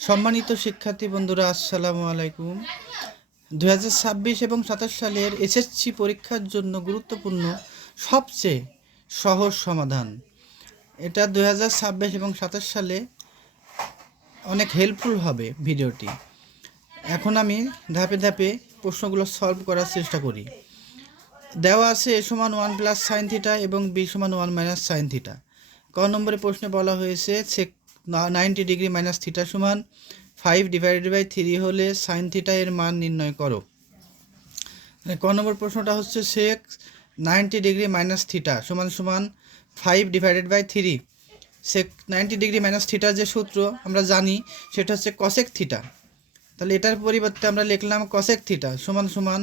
সম্মানিত শিক্ষার্থী বন্ধুরা, আসসালামু আলাইকুম। 2026 এবং 27 সালের এসএসসি পরীক্ষার জন্য গুরুত্বপূর্ণ সবচেয়ে সহজ সমাধান। এটা 2026 এবং 27 সালে অনেক হেল্পফুল হবে ভিডিওটি। এখন আমি ধাপে ধাপে প্রশ্নগুলো সলভ করার চেষ্টা করি। দেওয়া আছে a সমান 1 প্লাস সাইন থিটা এবং b সমান 1 মাইনাস সাইন থিটা। ক নম্বরে প্রশ্নে বলা হয়েছে 90 ডিগ্রি মাইনাস থিটা সমান 5/3 হলে সাইন থিটা এর মান নির্ণয় করো। ক নম্বর প্রশ্নটা হচ্ছে সেক 90 ডিগ্রি মাইনাস থিটা সমান সমান 5/3। সেক 90 ডিগ্রি মাইনাস থিটার যে সূত্র আমরা জানি সেটা হচ্ছে কসেক থিটা। তাহলে এটার পরিবর্তে আমরা লিখলাম কসেক থিটা সমান সমান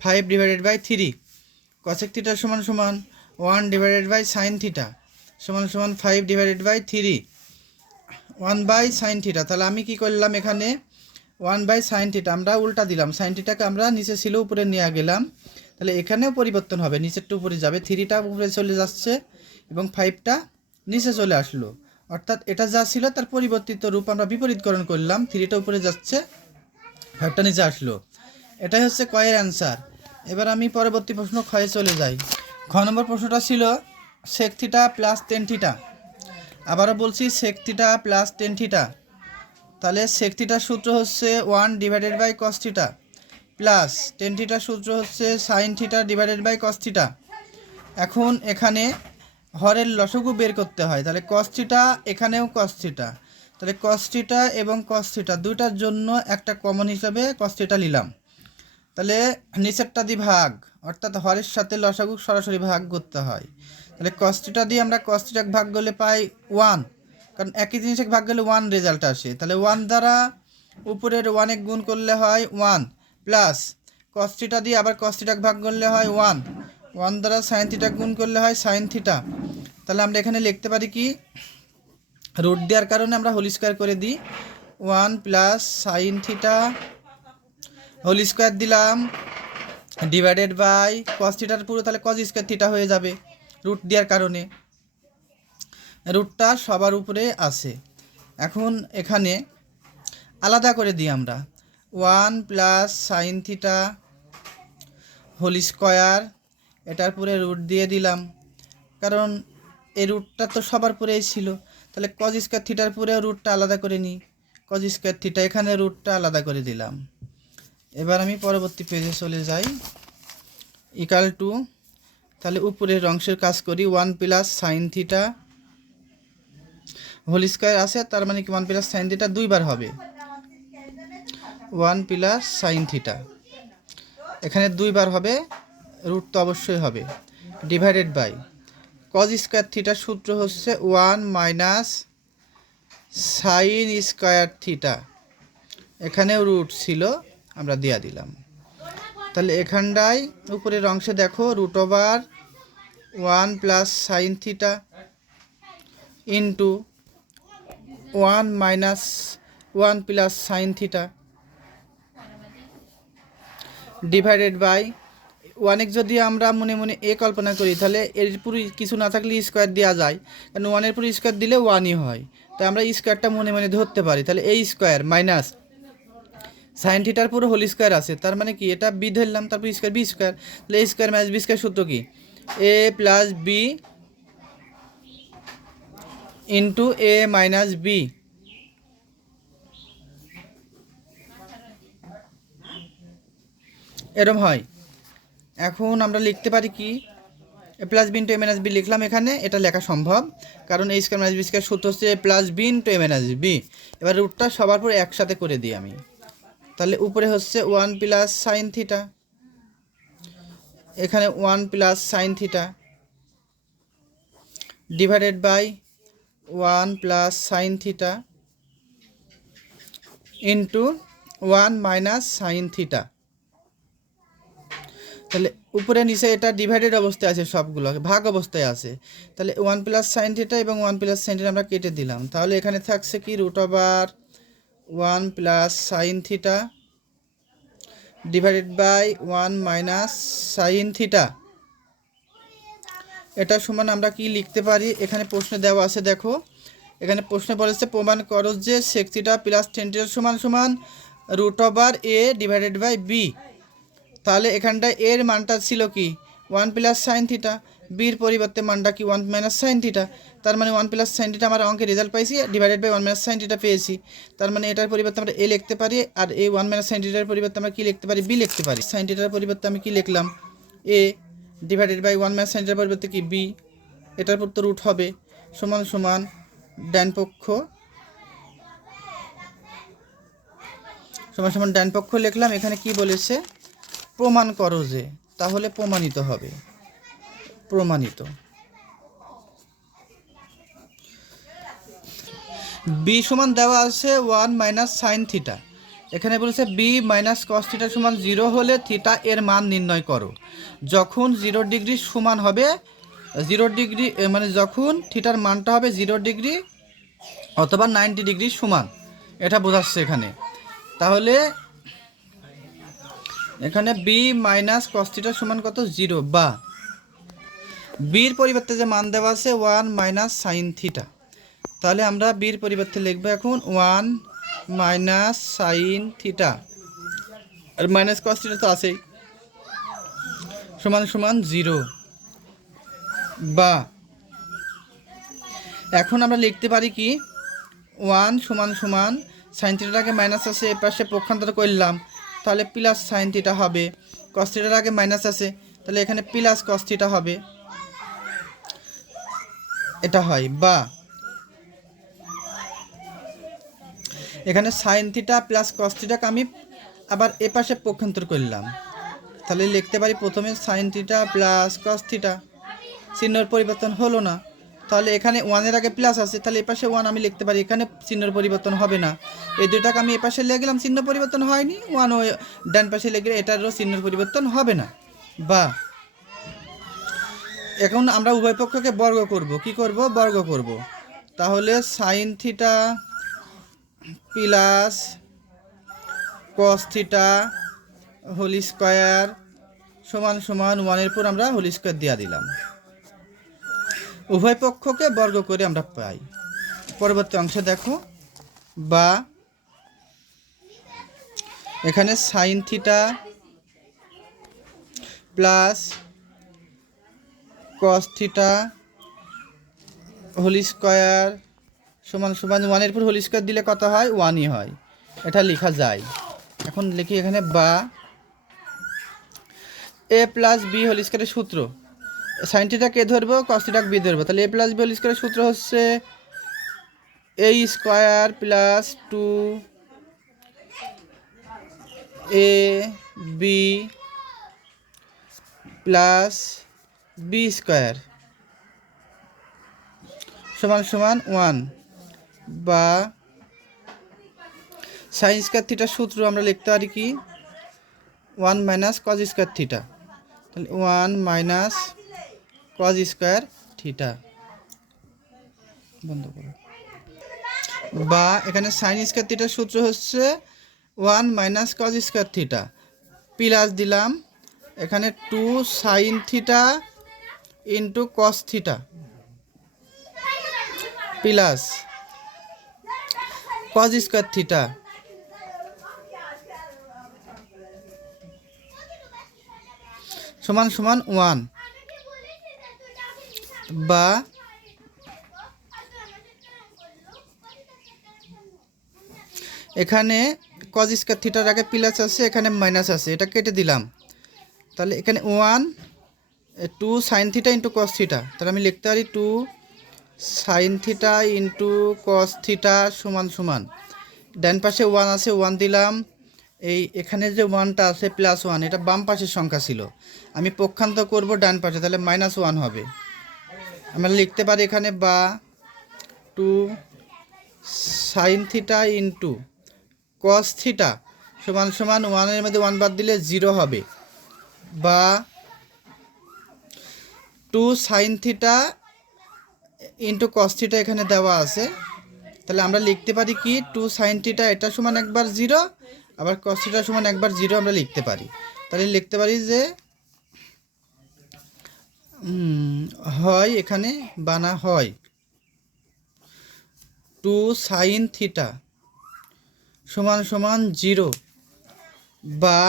5/3। কসেক থিটা সমান সমান 1/ সাইন থিটা সমান সমান 5/3 1/সাইন থিটা। তাহলে আমি কি করলাম, এখানে 1/সাইন থিটা আমরা উল্টা দিলাম, সাইন থিটাকে আমরা নিচে ছিল উপরে নিয়ে গেলাম। তাহলে এখানেও পরিবর্তন হবে, নিচেরটা উপরে যাবে, 3টা উপরে চলে যাচ্ছে এবং 5টা নিচে চলে আসলো। অর্থাৎ এটা যা ছিল তার পরিবর্তিত রূপ আমরা বিপরীতকরণ করলাম, 3টা উপরে যাচ্ছে 5টা নিচে আসলো। এটাই হচ্ছে কয়ের অ্যান্সার। এবার আমি পরবর্তী প্রশ্ন ক্ষয়ে চলে যাই। খ নম্বর প্রশ্নটা ছিল sec theta plus tan theta. আবারও বলছি sec theta plus tan theta. তাহলে সেক থিটার সূত্র হচ্ছে 1/ কস থিটা প্লাস টেন থিটার সূত্র হচ্ছে সাইন থিটা / কস থিটা। এখন এখানে হরের লসগু বের করতে হয়, তাহলে কস থিটা, এখানেও কস থিটা, তাহলে কস থিটা এবং কস থিটা দুইটার জন্য একটা কমন হিসাবে কস থিটা নিলাম। তাহলে নিচেরটা দিয়ে ভাগ, অর্থাৎ হরের সাথে লসাগু সরাসরি ভাগ করতে হয়। তাহলে কস থিটা দিয়ে আমরা কস থিটাকে ভাগ করলে পাই 1, কারণ একই জিনিসে ভাগ করলে 1 রেজাল্ট আসে। তাহলে 1 দ্বারা উপরের 1 গুণ করলে হয় 1 প্লাস কস থিটা দিয়ে আবার কস থিটাকে ভাগ করলে হয় 1 দ্বারা সাইন থিটা গুণ করলে হয় সাইন থিটা। তাহলে আমরা এখানে লিখতে পারি কি, রুট দেওয়ার কারণে আমরা হোল স্কোয়ার করে দিই, 1 plus sine theta whole square দিলাম ডিভাইডেড বাই কস থিটার পুরো, তাহলে কস স্কোয়ার থিটা হয়ে যাবে রুট দেওয়ার কারণে, রুটটা সবার উপরে আছে। এখন এখানে আলাদা করে দিই আমরা, 1 plus sine theta whole square, এটার পুরে রুট দিয়ে দিলাম, কারণ এই রুটটা তো সবার পুরেই ছিল। তাহলে কস স্কোয়ার থিটার পুরে রুটটা আলাদা করে নিই, কস স্কোয়ার থিটা, এখানে রুটটা আলাদা করে দিলাম। এবার আমি পরবর্তী পেজে চলে যাই। ইকাল টু, তাহলে উপরের অংশের কাজ করি, 1 plus sine theta whole square আছে, তার মানে কি 1 প্লাস সাইন থিটা দুইবার হবে, 1 প্লাস সাইন থিটা এখানে দুইবার হবে, রুট তো অবশ্যই হবে, ডিভাইডেড বাই কস স্কোয়ার থিটার সূত্র হচ্ছে 1 মাইনাস সাইন স্কোয়ার থিটা, এখানেও রুট ছিল আমরা দিয়া দিলাম। তাহলে এখানটায় উপরের অংশে দেখো root over 1 plus sine theta into 1 minus 1 plus sine theta divided by 1 যদি আমরা মনে মনে এ কল্পনা করি, তাহলে এর পুরো কিছু না থাকলে স্কোয়ার দেওয়া যায়, কারণ 1-এর পুরো স্কোয়ার দিলে 1ই হয়, তাই আমরা স্কোয়ারটা মনে মনে ধরতে পারি। তাহলে এই স্কোয়ার মাইনাস সাইন থিটার পুরো হোল স্কোয়ার আছে, তার মানে কি এটা বি ধরলাম, তারপর স্কোয়ার বি স্কোয়ার, তাহলে এ স্কোয়ার মাইনাস বি স্কোয়ার সূত্র কি, এ প্লাস বি ইন্টু এ মাইনাস বি। এরম হয়। এখন আমরা লিখতে পারি কি, এ প্লাস বি ইন্টু এ মাইনাস বি লিখলাম, এখানে এটা লেখা সম্ভব, কারণ এ স্কোয়ার মাইনাস বি স্কোয়ার সূত্র হচ্ছে এ প্লাস বি ইন্টু এ মাইনাস বি। এবার রুটটা সবার পর একসাথে করে দিই আমি, তাহলে উপরে হচ্ছে 1 প্লাস সাইন থিটা, এখানে 1 plus sine theta divided by 1 plus sine theta into 1 minus sine theta. তাহলে উপরে নিচে এটা ডিভাইডেড অবস্থায় আছে, সবগুলো ভাগ অবস্থায় আছে, তাহলে 1 প্লাস সাইন থিটা এবং 1 প্লাস সাইন থিটা আমরা কেটে দিলাম। তাহলে এখানে থাকছে কি, root over 1 plus sine theta divided by 1 minus sine theta. এটা সমান আমরা কি লিখতে পারি, এখানে প্রশ্নে দেওয়া আছে দেখো এখানে প্রশ্ন বলেছে প্রমাণ করো যে sec theta plus tan theta সমান সমান √a ডিভাইডেড বাই বি। তাহলে এখানটায় এর মানটা ছিল কি 1 প্লাস সাইন থিটা, বির পরিবর্তে মানটা কি 1 মাইনাস সাইন থিটা। তার মানে 1 প্লাস সাইন থিটা আমার অঙ্কে রেজাল্ট পাইছি, divided by 1 minus sine theta পেয়েছি। তার মানে এটার পরিবর্তে আমরা এ লিখতে পারি, আর এই 1 মাইনাস সাইন থিটার পরিবর্তে আমরা কি লিখতে পারি, বি লিখতে পারি। সাইন থিটার পরিবর্তে আমি কি লিখলাম, এ ডিভাইডেড বাই 1 মাইনাস সাইন থিটার পরিবর্তে কি বি, এটার পর তো রুট হবে, সমান সমান ডান পক্ষ সমান সমান ডান পক্ষ লিখলাম। এখানে কি বলেছে, প্রমাণ করো যে, তাহলে প্রমাণিত হবে, প্রমাণিত। বি সমান দেওয়া আছে 1 মাইনাস সাইন থিটা। এখানে বলেছে বি মাইনাস কস থিটা সমান 0 হলে থিটা এর মান নির্ণয় করো। যখন 0 ডিগ্রি সমান হবে, 0 ডিগ্রি মানে যখন থিটার মানটা হবে 0 ডিগ্রি অথবা 90 ডিগ্রি সমান, এটা বোঝাচ্ছে এখানে। তাহলে এখানে বি মাইনাস কস থিটা সমান কত, 0, বা বির পরিবর্তে যে মান দেওয়া আছে 1 মাইনাস সাইন থিটা। তাহলে আমরা বির পরিবর্তে লিখবো এখন 1 মাইনাস সাইন থিটা, আর মাইনাস কস থিটা তো আছেই, সমান সমান 0, বা এখন আমরা লিখতে পারি কি 1 সমান সমান সাইন থিটার আগে মাইনাস আছে, এ পাশে পক্ষান্তর করলাম, তাহলে প্লাস সাইন থিটা হবে। কস থিটার আগে মাইনাস আছে, তাহলে এখানে প্লাস কস থিটা হবে, এটা হয়। বা এখানে সাইন থিটা প্লাস কস থিটাকে আমি আবার এ পাশে পক্ষান্তর করলাম, তাহলে লিখতে পারি প্রথমে sine theta plus cos theta, চিহ্নর পরিবর্তন হলো না। তাহলে এখানে 1-এর আগে প্লাস আছে, তাহলে এ পাশে 1 আমি লিখতে পারি, এখানে চিহ্নর পরিবর্তন হবে না। এই দুটাকে আমি এ পাশে লিখলাম, চিহ্ন পরিবর্তন হয়নি, 1 ও ডান পাশে লিখলে এটারও চিহ্নের পরিবর্তন হবে না। বা এখন আমরা উভয় পক্ষকে বর্গ করব, কি করব, বর্গ করব। তাহলে sine theta plus cos theta whole square সমান সমান 1-এর পর আমরা হোল স্কয়ার দিয়ে দিলাম, উভয় পক্ষকে বর্গ করে আমরা পাই। পরবর্তী অংশে দেখো, বা এখানে sine theta plus cos theta whole square সমান সমান 1-এর পর হোল স্কয়ার দিলে কত হয়, 1-ই হয়, এটা লেখা যায়। এখন লিখি এখানে, বা এ প্লাস বি হোল স্কয়ারের সূত্র, সাইন থিটাকে এ ধরবো, কস থিটাকে বি ধরবো, তাহলে এ প্লাস বি হোল স্কয়ারের সূত্র হচ্ছে এ square plus 2 A B plus B square সমান সমান 1। বা সাইন স্কয়ার থিটার সূত্র আমরা লিখতে পারি কি 1 মাইনাস কজ স্কয়ার থিটা, তাহলে 1 মাইনাস কজ স্কয়ার থিটা, বন্ধ করো। বা এখানে সাইন স্কয়ার থিটার সূত্র হচ্ছে 1 minus cause square theta, plus দিলাম এখানে 2 sign theta into cos theta plus cos square theta সমান সমান 1। বা এখানে কজ স্কয়ার থিটার আগে প্লাস আছে, এখানে মাইনাস আছে, এটা কেটে দিলাম, তাহলে এখানে 1 2 sign theta into cos theta, তাহলে আমি লিখতে পারি 2 sign theta into cos theta সমান সমান, ডান পাশে 1 আছে, 1 দিলাম, এই এখানে যে 1টা আছে প্লাস 1, এটা বাম পাশের সংখ্যা ছিল, আমি পক্ষান্তর করব ডান পাশে, তাহলে -1 হবে। আমরা লিখতে পারি এখানে, বা 2 sign theta into cos theta সমান সমান 1-এর মধ্যে 1 বাদ দিলে 0 হবে। বা 2 sign theta into cos theta এখানে দেওয়া আছে, তাহলে আমরা লিখতে পারি কি 2 সাইন থিটা এটা সমান একবার 0, আবার কস থিটা সমান একবার 0 আমরা লিখতে পারি। তাহলে লিখতে পারি যে হয়, এখানে বানা হয় টু সাইন থিটা সমান সমান 0, বা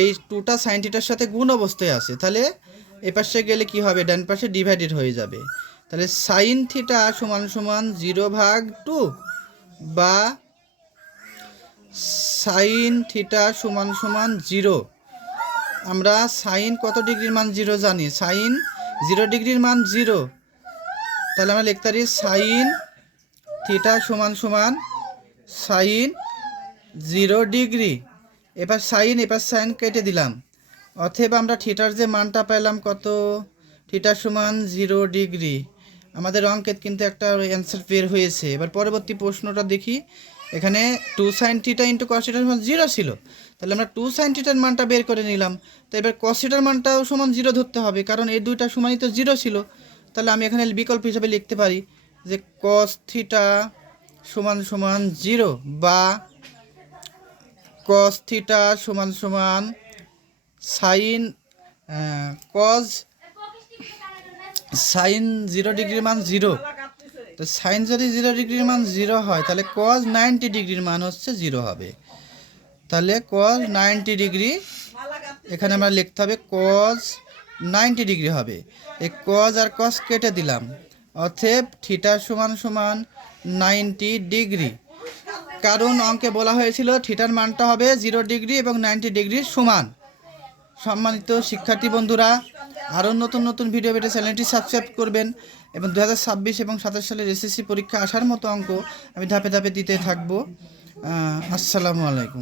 এই টুটা সাইন থিটার সাথে গুণ অবস্থায় আছে, তাহলে এ পাশে গেলে কি হবে, ডান পাশে ডিভাইডেড হয়ে যাবে। তাহলে সাইন থিটা সমান সমান 0/2, বা সাইন থিটা সমান সমান 0। আমরা সাইন কত ডিগ্রির মান 0 জানি, সাইন 0 ডিগ্রির মান 0, তাহলে আমরা লিখতে পারি সাইন থিটা সমান সমান সাইন 0 ডিগ্রি। এবার সাইন কেটে দিলাম, অথবা আমরা থিটার যে মানটা পেলাম কত, থিটা সমান 0 ডিগ্রি। আমাদের অঙ্কের কিন্তু একটা অ্যান্সার বের হয়েছে। এবার পরবর্তী প্রশ্নটা দেখি, এখানে 2 সাইন থিটা ইন্টু কস থিটার সমান 0 ছিল, তাহলে আমরা 2 সাইন থিটার মানটা বের করে নিলাম। তো এবার কস থিটার মানটাও সমান 0 ধরতে হবে, কারণ এই দুইটা সমানই তো 0 ছিল। তাহলে আমি এখানে বিকল্প হিসাবে লিখতে পারি যে কস থিটা সমান সমান 0, বা কস থিটা সমান সমান সাইন কজ সাইন 0 ডিগ্রির মান 0। তো সাইন যদি 0 ডিগ্রির মান 0 হয়, তাহলে কজ 90 ডিগ্রির মান হচ্ছে 0 হবে। তাহলে কজ 90 ডিগ্রি, এখানে আমরা লিখতে হবে কজ 90 ডিগ্রি হবে। এই কজ আর কজ কেটে দিলাম, অতএব থিটা সমান সমান 90 ডিগ্রি। কারণ অঙ্কে বলা হয়েছিল থিটার মানটা হবে 0 ডিগ্রি এবং 90 ডিগ্রির সমান। সম্মানিত শিক্ষার্থী বন্ধুরা, আরও নতুন নতুন ভিডিও পেতে চ্যানেলটি সাবস্ক্রাইব করবেন, এবং 2026 এবং 27 সালের এসএসসি পরীক্ষা আসার মতো অঙ্ক আমি ধাপে ধাপে দিতে থাকবো। আসসালামু আলাইকুম।